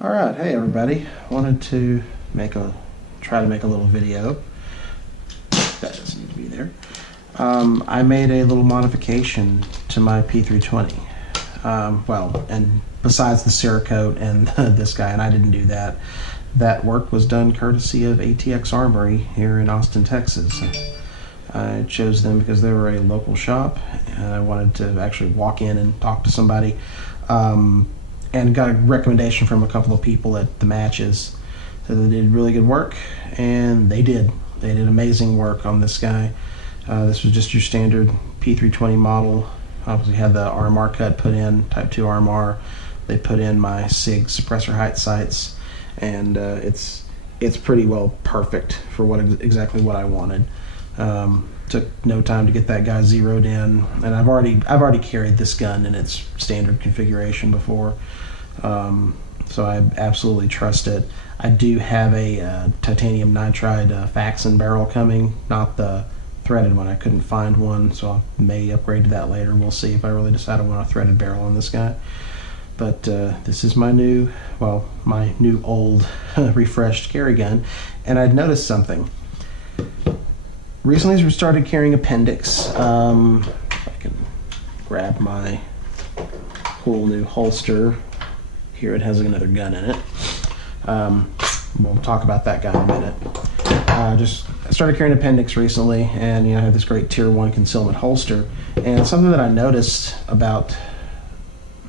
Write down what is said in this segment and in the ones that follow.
All right, hey everybody. Wanted to try to make a little video. That doesn't need to be there. I made a little modification to my P320. Well, and besides the Cerakote and this guy, and I didn't do that. That work was done courtesy of ATX Armory here in Austin, Texas. I chose them because they were a local shop, and I wanted to actually walk in and talk to somebody. And got a recommendation from a couple of people at the matches that they did really good work, and they did amazing work on this guy. This was just your standard P320 model. Obviously had the RMR cut put in, Type 2 RMR. They put in my SIG suppressor height sights, and it's pretty well perfect for exactly what I wanted. Took no time to get that guy zeroed in, and I've already carried this gun in its standard configuration before, so I absolutely trust it. I do have a titanium nitride Faxon barrel coming, not the threaded one. I couldn't find one, so I may upgrade to that later. We'll see if I really decide I want a threaded barrel on this guy. But this is my new old refreshed carry gun, and I'd noticed something. Recently we started carrying appendix. If I can grab my cool new holster. Here it has another gun in it. We'll talk about that guy in a minute. I started carrying appendix recently, and I have this great tier 1 concealment holster. And something that I noticed about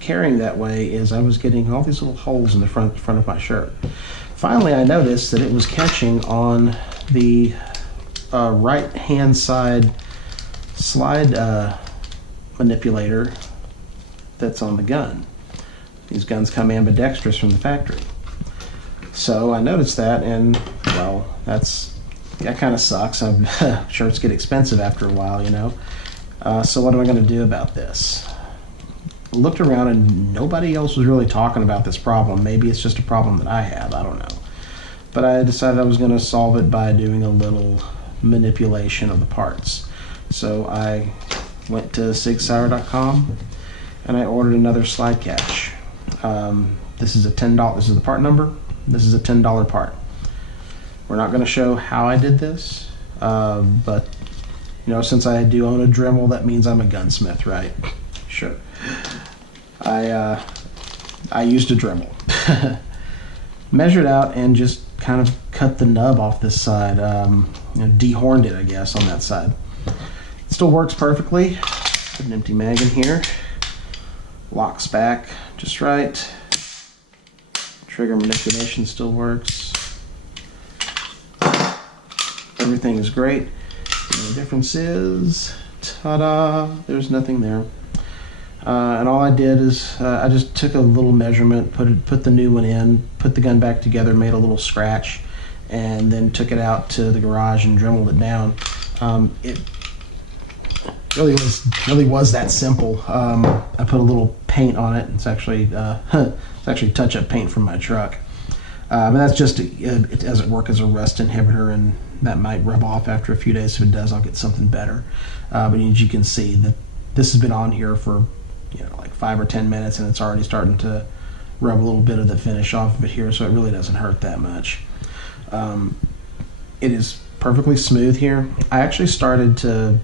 carrying that way is I was getting all these little holes in the front of my shirt. Finally, I noticed that it was catching on the right hand side slide manipulator that's on the gun. These guns come ambidextrous from the factory. So I noticed that, and well, that kind of sucks. Shirts get expensive after a while, So what am I going to do about this? I looked around and nobody else was really talking about this problem. Maybe it's just a problem that I have, I don't know. But I decided I was going to solve it by doing a little manipulation of the parts. So I went to sigsauer.com and I ordered another slide catch. This is a $10. This is the part number. This is a $10 part. We're not going to show how I did this, but since I do own a Dremel, that means I'm a gunsmith, right? Sure. I used a Dremel. Measured out and just kind of cut the nub off this side, dehorned it, I guess, on that side. It still works perfectly. Put an empty mag in here. Locks back just right. Trigger manipulation still works. Everything is great. The difference is, ta-da, there's nothing there. And all I did is I just took a little measurement, put the new one in, put the gun back together, made a little scratch, and then took it out to the garage and dremeled it down. It really was that simple. I put a little paint on it. It's actually touch-up paint from my truck, but that's just it doesn't work as a rust inhibitor, and that might rub off after a few days. If it does, I'll get something better. But as you can see, that this has been on here for like 5 or 10 minutes, and it's already starting to rub a little bit of the finish off of it here, so it really doesn't hurt that much. It is perfectly smooth here. I actually started to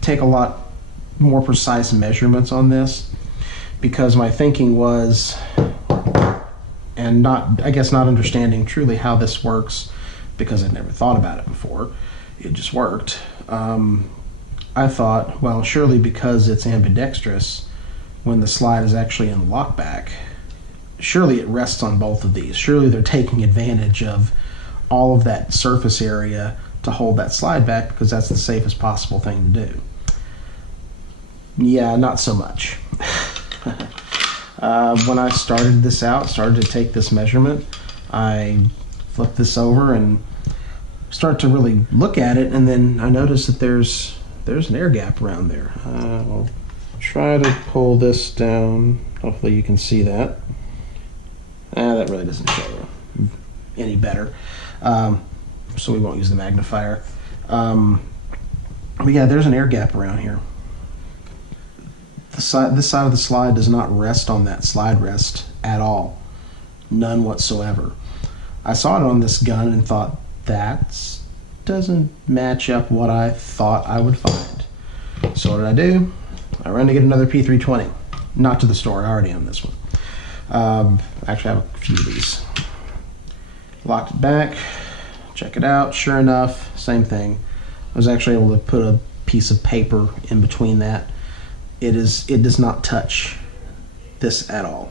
take a lot more precise measurements on this because my thinking was, and I guess not understanding truly how this works because I'd never thought about it before. It just worked. I thought, well, surely because it's ambidextrous, when the slide is actually in lockback, surely it rests on both of these. Surely they're taking advantage of all of that surface area to hold that slide back because that's the safest possible thing to do. Yeah, not so much. When I started to take this measurement, I flipped this over and start to really look at it, and then I noticed that there's an air gap around there. I'll try to pull this down. Hopefully you can see that. That really doesn't show any better, so we won't use the magnifier. But yeah, there's an air gap around here. This side of the slide does not rest on that slide rest at all. None whatsoever. I saw it on this gun and thought, that doesn't match up what I thought I would find. So what did I do? I ran to get another P320. Not to the store, I already own this one. Actually, I have a few of these. Locked it back, check it out. Sure enough, same thing. I was actually able to put a piece of paper in between that. It does not touch this at all.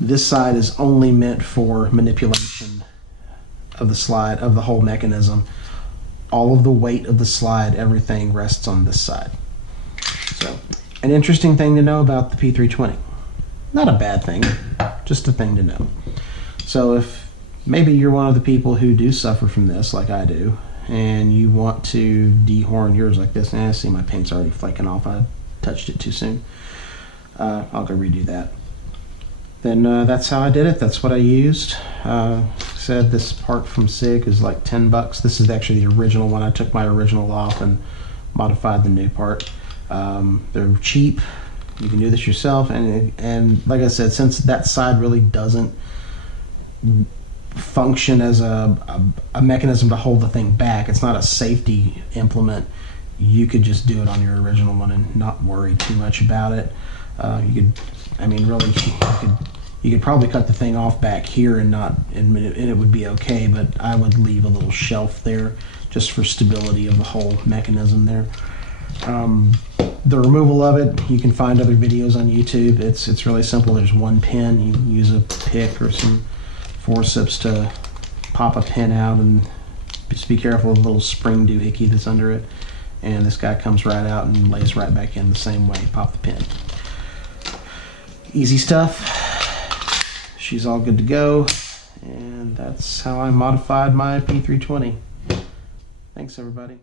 This side is only meant for manipulation of the slide, of the whole mechanism. All of the weight of the slide, everything rests on this side. So, an interesting thing to know about the P320. Not a bad thing, just a thing to know. So if maybe you're one of the people who do suffer from this, like I do, and you want to dehorn yours like this, and I see my paint's already flaking off, I touched it too soon. I'll go redo that. Then that's how I did it. That's what I used. Said this part from SIG is like 10 bucks. This is actually the original one. I took my original off and modified the new part. They're cheap. You can do this yourself. And like I said, since that side really doesn't function as a mechanism to hold the thing back, it's not a safety implement, you could just do it on your original one and not worry too much about it. You could, I mean, really, you could probably cut the thing off back here and it would be okay, but I would leave a little shelf there just for stability of the whole mechanism there. The removal of it, you can find other videos on YouTube. It's really simple. There's one pin. You can use a pick or some forceps to pop a pin out, and just be careful of the little spring doohickey that's under it. And this guy comes right out and lays right back in the same way. Pop the pin. Easy stuff. She's all good to go. And that's how I modified my P320. Thanks, everybody.